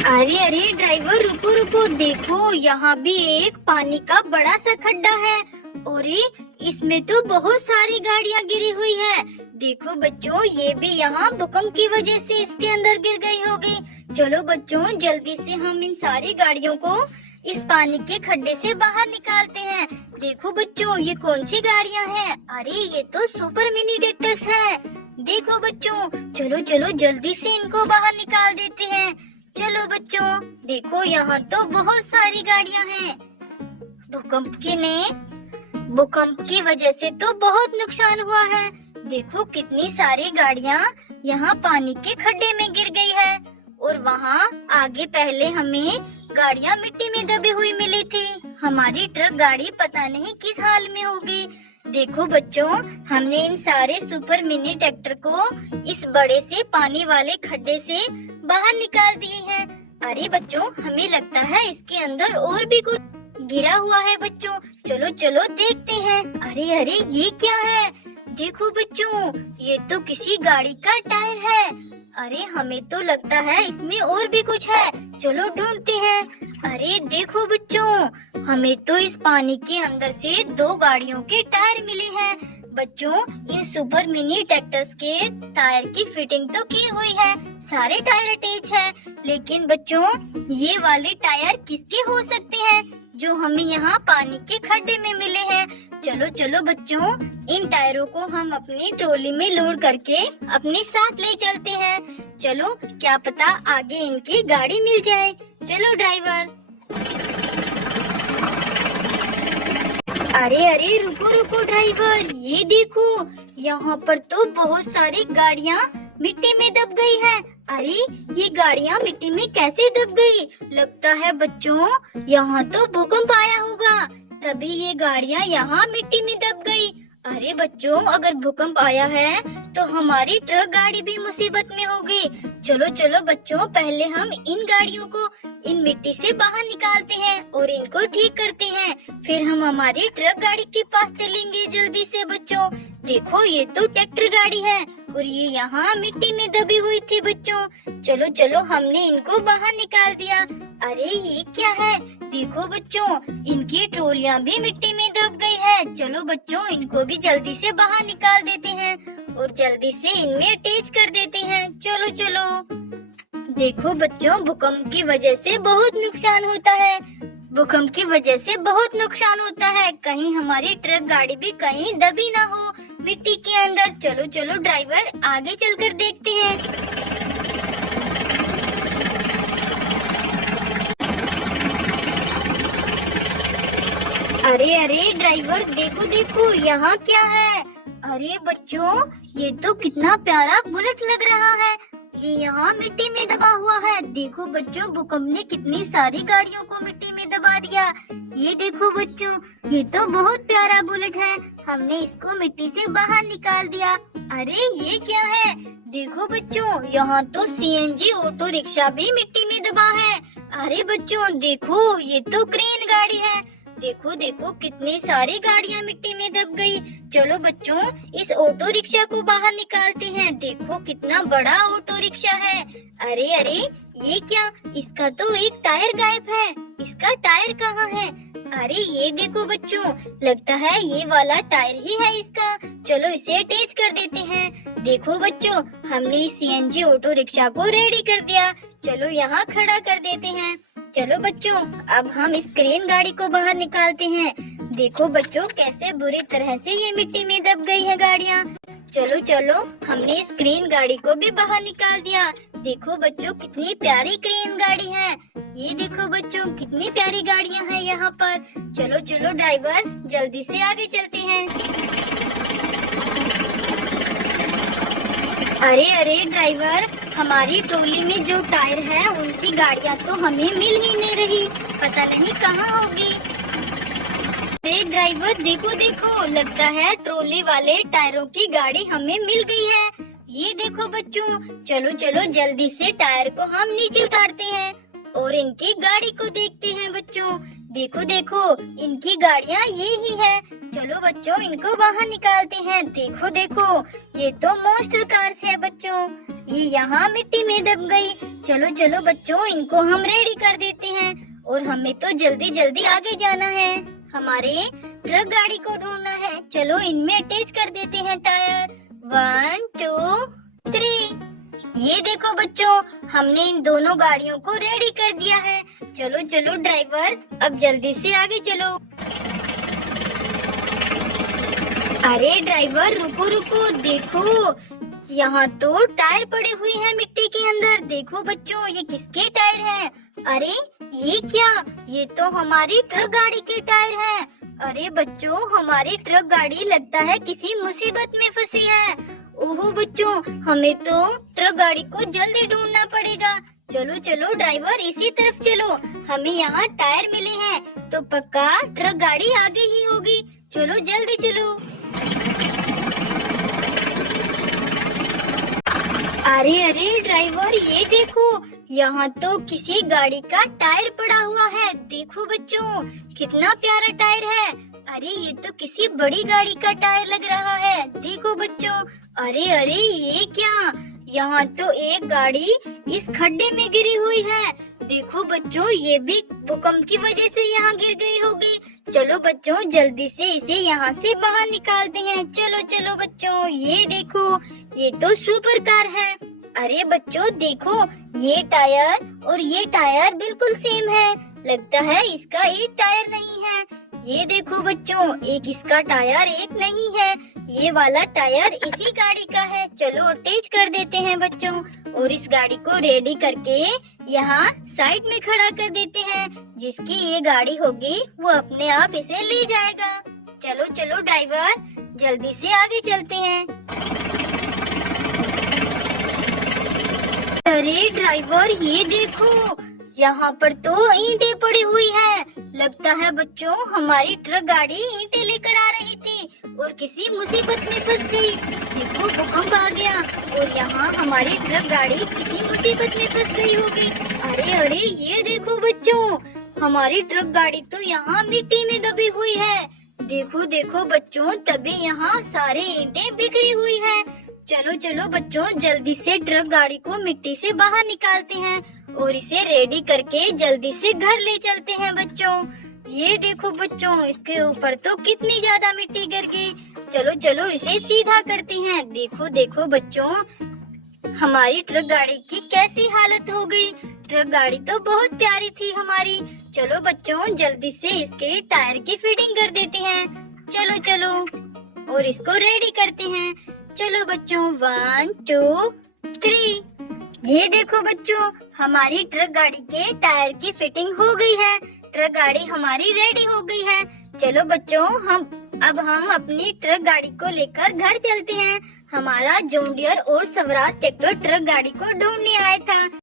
अरे अरे ड्राइवर, रुको रुको, देखो यहाँ भी एक पानी का बड़ा सा खड्डा है। और इसमें तो बहुत सारी गाड़ियाँ गिरी हुई है। देखो बच्चों, ये भी यहाँ भूकंप की वजह से इसके अंदर गिर गई होगी। चलो बच्चों, जल्दी से हम इन सारी गाड़ियों को इस पानी के खड्डे से बाहर निकालते हैं। देखो बच्चों, ये कौन सी गाड़ियाँ हैं? अरे ये तो सुपर मिनी ट्रैक्टर्स हैं। देखो बच्चों, चलो चलो जल्दी से इनको बाहर निकाल देते हैं। चलो बच्चों, देखो यहाँ तो बहुत सारी गाड़ियाँ हैं। भूकंप की वजह से तो बहुत नुकसान हुआ है। देखो कितनी सारी गाड़ियाँ यहाँ पानी के खड्डे में गिर गई है। और वहाँ आगे पहले हमें गाड़ियाँ मिट्टी में दबी हुई मिली थी। हमारी ट्रक गाड़ी पता नहीं किस हाल में होगी। देखो बच्चों, हमने इन सारे सुपर मिनी ट्रैक्टर को इस बड़े से पानी वाले खड्डे से बाहर निकाल दिए हैं। अरे बच्चों, हमें लगता है इसके अंदर और भी कुछ गिरा हुआ है। बच्चों चलो चलो देखते हैं। अरे अरे, ये क्या है? देखो बच्चों, ये तो किसी गाड़ी का टायर है। अरे हमें तो लगता है इसमें और भी कुछ है। चलो ढूंढते हैं। अरे देखो बच्चों, हमें तो इस पानी के अंदर से 2 गाड़ियों के टायर मिले हैं। बच्चों, इन सुपर मिनी ट्रैक्टर्स के टायर की फिटिंग तो की हुई है, सारे टायर अटैच है। लेकिन बच्चों, ये वाले टायर किसके हो सकते हैं जो हमें यहाँ पानी के खड्डे में मिले हैं? चलो चलो बच्चों, इन टायरों को हम अपनी ट्रॉली में लोड करके अपने साथ ले चलते हैं। चलो, क्या पता आगे इनकी गाड़ी मिल जाए। चलो ड्राइवर। अरे अरे, रुको रुको ड्राइवर, ये देखो, यहाँ पर तो बहुत सारी गाड़ियाँ मिट्टी में दब गई है। अरे ये गाड़ियाँ मिट्टी में कैसे दब गई? लगता है बच्चों यहाँ तो भूकंप आया होगा, तभी ये गाड़ियाँ यहाँ मिट्टी में दब गई। अरे बच्चों, अगर भूकंप आया है तो हमारी ट्रक गाड़ी भी मुसीबत में होगी। चलो चलो बच्चों, पहले हम इन गाड़ियों को इन मिट्टी से बाहर निकालते हैं और इनको ठीक करते हैं। फिर हम हमारी ट्रक गाड़ी के पास चलेंगे जल्दी से। बच्चों देखो, ये तो ट्रैक्टर गाड़ी है और ये यहाँ मिट्टी में दबी हुई थी। बच्चों चलो चलो, हमने इनको बाहर निकाल दिया। अरे ये क्या है? देखो बच्चों, इनकी ट्रॉलियाँ भी मिट्टी में दब गई है। चलो बच्चों, इनको भी जल्दी से बाहर निकाल देते हैं और जल्दी से इनमें अटैच कर देते हैं। चलो चलो। देखो बच्चों, भूकंप की वजह से बहुत नुकसान होता है। भूकंप की वजह से बहुत नुकसान होता है। कहीं हमारी ट्रक गाड़ी भी कहीं दबी ना हो मिट्टी के अंदर। चलो चलो ड्राइवर, आगे चलकर देखते हैं। अरे अरे ड्राइवर, देखो देखो, यहाँ क्या है? अरे बच्चों, ये तो कितना प्यारा बुलेट लग रहा है। ये यहाँ मिट्टी में दबा हुआ है। देखो बच्चों, भूकंप ने कितनी सारी गाड़ियों को मिट्टी में दबा दिया। ये देखो बच्चों, ये तो बहुत प्यारा बुलेट है। हमने इसको मिट्टी से बाहर निकाल दिया। अरे ये क्या है? देखो बच्चों, यहाँ तो सीएनजी ऑटो रिक्शा भी मिट्टी में दबा है। अरे बच्चों देखो, ये तो क्रेन गाड़ी है। देखो देखो, कितनी सारी गाड़ियाँ मिट्टी में दब गई। चलो बच्चों, इस ऑटो रिक्शा को बाहर निकालते हैं। देखो कितना बड़ा ऑटो रिक्शा है। अरे अरे, ये क्या? इसका तो एक टायर गायब है। इसका टायर कहाँ है? अरे ये देखो बच्चों, लगता है ये वाला टायर ही है इसका। चलो इसे अटैच कर देते हैं। देखो बच्चों, हमने इस सीएनजी ऑटो रिक्शा को रेडी कर दिया। चलो यहाँ खड़ा कर देते हैं। चलो बच्चों, अब हम इस क्रेन गाड़ी को बाहर निकालते हैं। देखो बच्चों, कैसे बुरी तरह से ये मिट्टी में दब गई है गाड़ियाँ। चलो चलो, हमने इस क्रेन गाड़ी को भी बाहर निकाल दिया। देखो बच्चों, कितनी प्यारी क्रेन गाड़ी है। ये देखो बच्चों, कितनी प्यारी गाड़ियाँ हैं यहाँ पर। चलो चलो ड्राइवर, जल्दी से आगे चलते हैं। अरे अरे ड्राइवर, हमारी ट्रॉली में जो टायर है उनकी गाड़ियाँ तो हमें मिल ही नहीं रही, पता नहीं कहाँ होगी। अरे ड्राइवर देखो देखो, लगता है ट्रॉली वाले टायरों की गाड़ी हमें मिल गई है। ये देखो बच्चों, चलो चलो जल्दी से टायर को हम नीचे उतारते हैं और इनकी गाड़ी को देखते हैं। बच्चों देखो देखो, इनकी गाड़ियाँ ये ही है। चलो बच्चों, इनको बाहर निकालते हैं। देखो देखो, ये तो मॉन्स्टर कार्स है बच्चों। ये यहाँ मिट्टी में दब गई। चलो चलो बच्चों, इनको हम रेडी कर देते हैं और हमें तो जल्दी जल्दी आगे जाना है। हमारे ट्रक गाड़ी को ढूंढना है। चलो इनमें अटैच कर देते हैं टायर। 1 2 3। ये देखो बच्चों, हमने इन दोनों गाड़ियों को रेडी कर दिया है। चलो चलो ड्राइवर, अब जल्दी से आगे चलो। अरे ड्राइवर, रुको रुको, देखो यहाँ तो टायर पड़े हुए हैं मिट्टी के अंदर। देखो बच्चों, ये किसके टायर हैं? अरे ये क्या? ये तो हमारी ट्रक गाड़ी के टायर हैं। अरे बच्चों, हमारी ट्रक गाड़ी लगता है किसी मुसीबत में फंसी है। ओहो बच्चों, हमें तो ट्रक गाड़ी को जल्दी ढूंढना पड़ेगा। चलो चलो ड्राइवर, इसी तरफ चलो। हमें यहाँ टायर मिले हैं तो पक्का ट्रक गाड़ी आगे ही होगी। चलो जल्दी चलो। अरे अरे ड्राइवर, ये देखो, यहाँ तो किसी गाड़ी का टायर पड़ा हुआ है। देखो बच्चों, कितना प्यारा टायर है। अरे ये तो किसी बड़ी गाड़ी का टायर लग रहा है। देखो बच्चों, अरे अरे ये क्या? यहाँ तो एक गाड़ी इस खड्डे में गिरी हुई है। देखो बच्चों, ये भी भूकंप की वजह से यहाँ गिर गई होगी। चलो बच्चों, जल्दी से इसे यहाँ से बाहर निकालते हैं। चलो चलो बच्चों, ये देखो, ये तो सुपर कार है। अरे बच्चों देखो, ये टायर और ये टायर बिल्कुल सेम है। लगता है इसका एक टायर नहीं है। ये देखो बच्चों, एक इसका टायर एक नहीं है। ये वाला टायर इसी गाड़ी का है। चलो अटैच कर देते हैं बच्चों और इस गाड़ी को रेडी करके यहाँ साइड में खड़ा कर देते हैं। जिसकी ये गाड़ी होगी वो अपने आप इसे ले जाएगा। चलो चलो ड्राइवर, जल्दी से आगे चलते हैं। अरे ड्राइवर, ये देखो, यहाँ पर तो ईंटें पड़ी हुई है। लगता है बच्चों, हमारी ट्रक गाड़ी ईंटें लेकर आ रही थी और किसी मुसीबत में फंस गई। देखो, भूकंप आ गया और यहाँ हमारी ट्रक गाड़ी किसी मुसीबत में फंस गई होगी। अरे अरे ये देखो बच्चों, हमारी ट्रक गाड़ी तो यहाँ मिट्टी में दबी हुई है। देखो देखो बच्चों, तभी यहाँ सारे ईंटें बिखरी हुई है। चलो चलो बच्चों, जल्दी से ट्रक गाड़ी को मिट्टी से बाहर निकालते हैं और इसे रेडी करके जल्दी से घर ले चलते हैं बच्चों। ये देखो बच्चों, इसके ऊपर तो कितनी ज्यादा मिट्टी गिर गई। चलो चलो इसे सीधा करते हैं। देखो देखो बच्चों, हमारी ट्रक गाड़ी की कैसी हालत हो गई। ट्रक गाड़ी तो बहुत प्यारी थी हमारी। चलो बच्चों, जल्दी से इसके टायर की फिटिंग कर देते हैं। चलो चलो और इसको रेडी करते हैं। चलो बच्चों, 1 2 3। ये देखो बच्चों, हमारी ट्रक गाड़ी के टायर की फिटिंग हो गई है। ट्रक गाड़ी हमारी रेडी हो गई है। चलो बच्चों, अब हम अपनी ट्रक गाड़ी को लेकर घर चलते हैं। हमारा जॉन डियर और स्वराज ट्रैक्टर ट्रक गाड़ी को ढूंढने आया था।